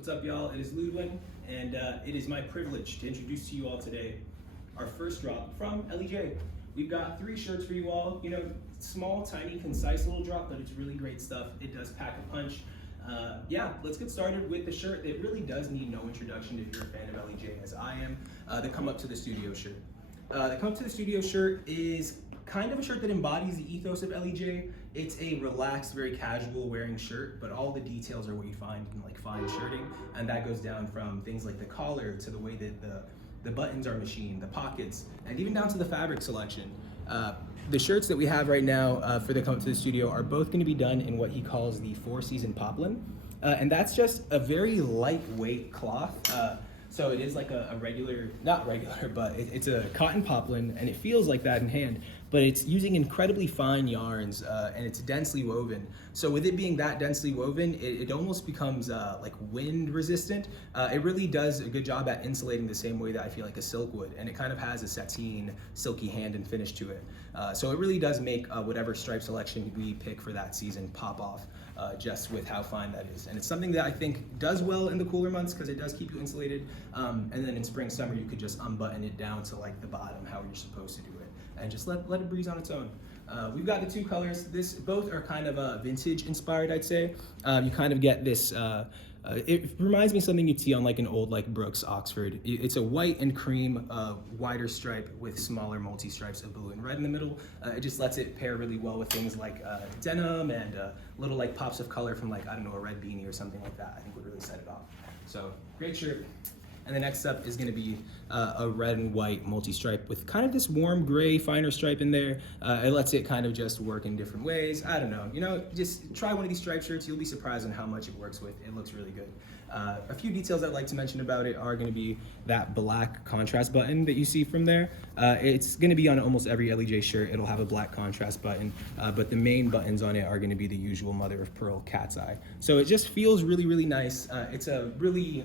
What's up, y'all? It is Ludwig, and it is my privilege to introduce to you all today our first drop from LEJ. We've got 3 shirts for you all. You know, small, tiny, concise little drop, but it's really great stuff. It does pack a punch. Yeah, let's get started with the shirt that really does need no introduction if you're a fan of LEJ, as I am, the Come Up to the Studio shirt. The Come Up to the Studio shirt is kind of a shirt that embodies the ethos of LEJ. It's a relaxed, very casual wearing shirt, but all the details are what you find in like fine shirting, and that goes down from things like the collar to the way that the buttons are machined, the pockets, and even down to the fabric selection. The shirts that we have right now for the Come Up to the Studio are both going to be done in what he calls the 4-season Poplin, and that's just a very lightweight cloth. So it is like a regular, not regular, but it's a cotton poplin, and it feels like that in hand, but it's using incredibly fine yarns, and it's densely woven. So with it being that densely woven, it almost becomes like wind resistant. It really does a good job at insulating the same way that I feel like a silk would, and it kind of has a sateen, silky hand and finish to it. So it really does make whatever stripe selection we pick for that season pop off. Just with how fine that is. And it's something that I think does well in the cooler months because it does keep you insulated. And then in spring, summer, you could just unbutton it down to like the bottom, how you're supposed to do it, and just let it breeze on its own. We've got the 2 colors. Both are kind of vintage inspired, I'd say. You kind of get this, it reminds me of something you'd see on like an old like Brooks Oxford. It's a white and cream wider stripe with smaller multi-stripes of blue and red in the middle. It just lets it pair really well with things like denim and little like pops of color from like, I don't know, a red beanie or something like that. I think would really set it off. So great shirt. And the next up is going to be a red and white multi-stripe with kind of this warm gray finer stripe in there. It lets it kind of just work in different ways. I don't know, you know, just try one of these striped shirts. You'll be surprised on how much it works with. It looks really good. A few details I'd like to mention about it are going to be that black contrast button that you see from there. It's going to be on almost every LEJ shirt. It'll have a black contrast button, but the main buttons on it are going to be the usual mother of pearl cat's eye. So it just feels really, really nice. It's a really,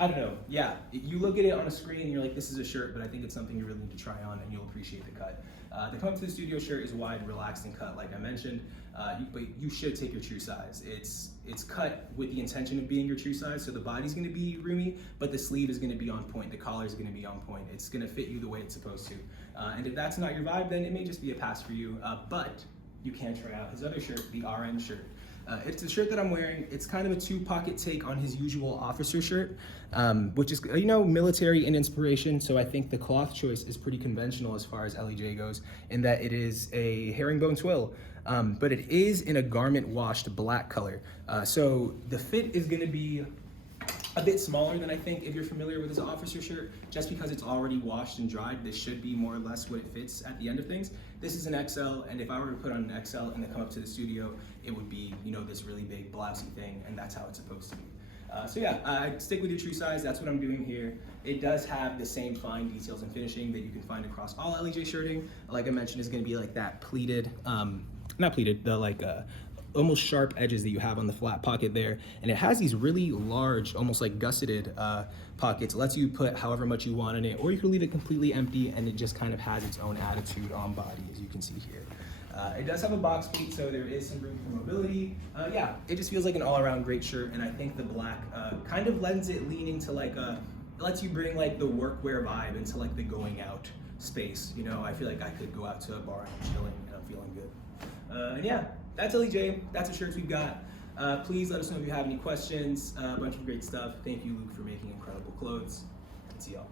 I don't know, yeah, you look at it on a screen and you're like, this is a shirt, but I think it's something you really need to try on and you'll appreciate the cut. The Come Up to the Studio shirt is wide, relaxed, and cut, like I mentioned, but you should take your true size. It's cut with the intention of being your true size, so the body's gonna be roomy, but the sleeve is gonna be on point, the collar's gonna be on point. It's gonna fit you the way it's supposed to. And if that's not your vibe, then it may just be a pass for you, but you can try out his other shirt, the RN shirt. It's the shirt that I'm wearing. It's kind of a 2-pocket take on his usual officer shirt, which is, you know, military in inspiration. So I think the cloth choice is pretty conventional as far as LEJ goes, in that it is a herringbone twill, but it is in a garment washed black color. So the fit is going to be a bit smaller than I think if you're familiar with his officer shirt, just because it's already washed and dried. This should be more or less what it fits at the end of things. This is an XL, and if I were to put on an XL and then Come Up to the Studio, it would be, you know, this really big blousy thing, and that's how it's supposed to be. So yeah, stick with your true size. That's what I'm doing here. It does have the same fine details and finishing that you can find across all LEJ shirting. Like I mentioned, is going to be like that pleated, not pleated, the like almost sharp edges that you have on the flat pocket there, and it has these really large, almost like gusseted pockets. It lets you put however much you want in it, or you can leave it completely empty and it just kind of has its own attitude on body, as you can see here. It does have a box pleat, so there is some room for mobility. Yeah, it just feels like an all-around great shirt, and I think the black kind of lends it leaning to like it lets you bring like the workwear vibe into like the going out space. You know, I feel like I could go out to a bar and I'm chilling and I'm feeling good. And yeah, that's LEJ. That's the shirts we've got. Please let us know if you have any questions. A bunch of great stuff. Thank you, Luke, for making incredible clothes. See y'all.